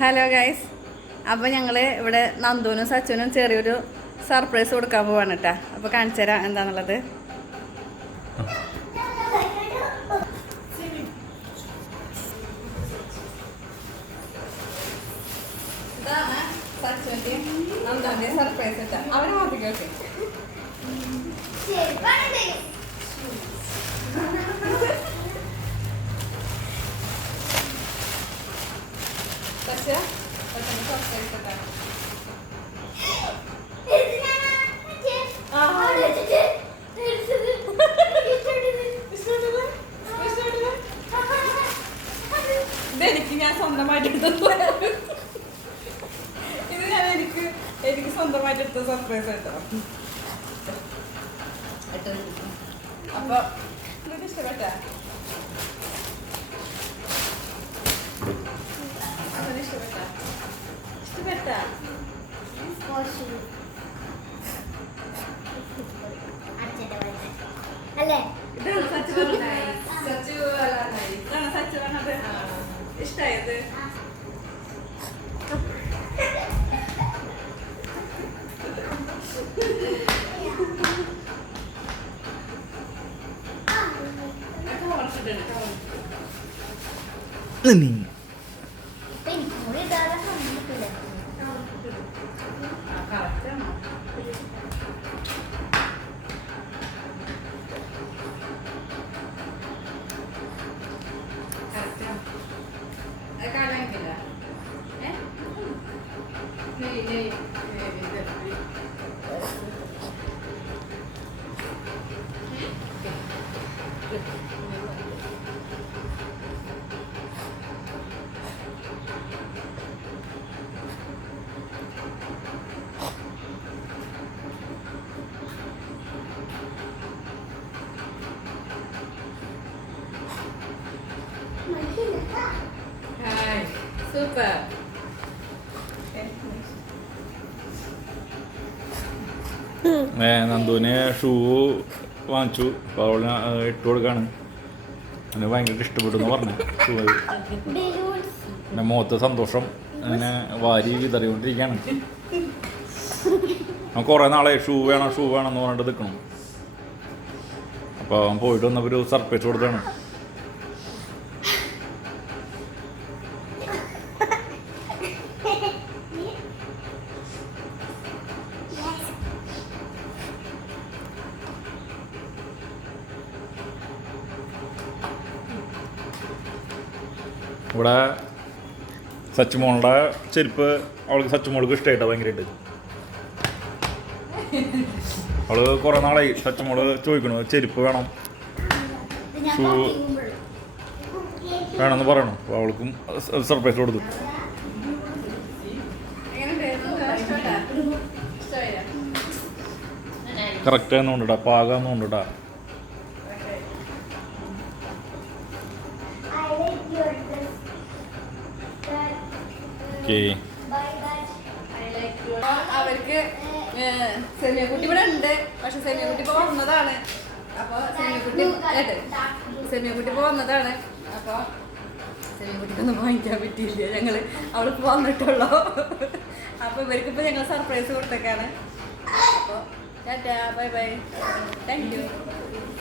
Hello guys അപ്പോൾ ഞങ്ങൾ ഇവിടെ നന്ദുവിനും സച്ചുവിനും ചെറിയൊരു സർപ്രൈസ് കൊടുക്കാൻ പോവാണ് കേട്ടോ അപ്പോൾ കാണിച്ചു തരാം നന്ദുവിന്റെയും സർപ്രൈസ് അവർ മാത്രം സച്ചുവിന്റെ സർപ്രൈസ് കേട്ടോ ഇതെനിക്ക് ഞാൻ സ്വന്തമായിട്ട് എടുത്ത ഇത് ഞാൻ എനിക്ക് എനിക്ക് സ്വന്തമായിട്ട് എടുത്ത സർപ്രൈസ് കേട്ടോ അപ്പൊ നിങ്ങൾക്ക് ഇഷ്ടപ്പെട്ട ഇഷ്ടായത് ഇപ്പൊ എനിക്ക് സൂപ്പർ നന്ദുവിന് ഷൂ വാങ്ങിച്ചു. അപ്പോൾ അവൾ ഇട്ട് കൊടുക്കാണ്. അതിന് ഭയങ്കര ഇഷ്ടപ്പെട്ടു എന്ന് പറഞ്ഞു. ഷൂ എന്റെ മുഖത്ത് സന്തോഷം. അങ്ങനെ വാരി വിതറിക്കൊണ്ടിരിക്കുകയാണ്. അവൻ കുറേ നാളെ ഷൂ വേണം ഷൂ വേണം എന്ന് പറഞ്ഞിട്ട് നിൽക്കണം അപ്പോൾ അവൻ പോയിട്ട് വന്നപ്പോൾ ഒരു സർപ്രൈസ് കൊടുത്താണ് ഇവിടെ സച്ചുമോളുടെ ചെരുപ്പ് അവൾക്ക് സച്ചുമോൾക്ക് ഇഷ്ടമായിട്ടാണ് ഭയങ്കരമായിട്ട്. അവൾ കുറേ നാളായി സച്ചുമോൾ ചോദിക്കണു ചെരുപ്പ് വേണം? ഞാൻ ഷൂ. വേണമെന്ന് പറയണം. അപ്പോൾ അവൾക്കും സർപ്രൈസ് കൊടുത്തു. കറക്റ്റ് ആണെന്നുണ്ടാ പാകാന്നുണ്ടാ ഓക്കെ. അവർക്ക് സെമിയക്കുട്ടി ഇവിടെ ഉണ്ട്. പക്ഷെ സെമിയക്കുട്ടി ഇപ്പൊ വന്നതാണ്. അപ്പൊ ഏട്ടെ സെമിയക്കുട്ടി ഇപ്പൊ വന്നതാണ്. അപ്പൊ സെമിയക്കുട്ടിക്കൊന്നും വാങ്ങിക്കാൻ പറ്റിയില്ല. ഞങ്ങൾ അവളിപ്പോ വന്നിട്ടുള്ളൂ. അപ്പൊ ഇവർക്കിപ്പോ ഞങ്ങൾ സർപ്രൈസ് കൊടുത്തേക്കാണ്. അപ്പൊ tata bye bye. Thank you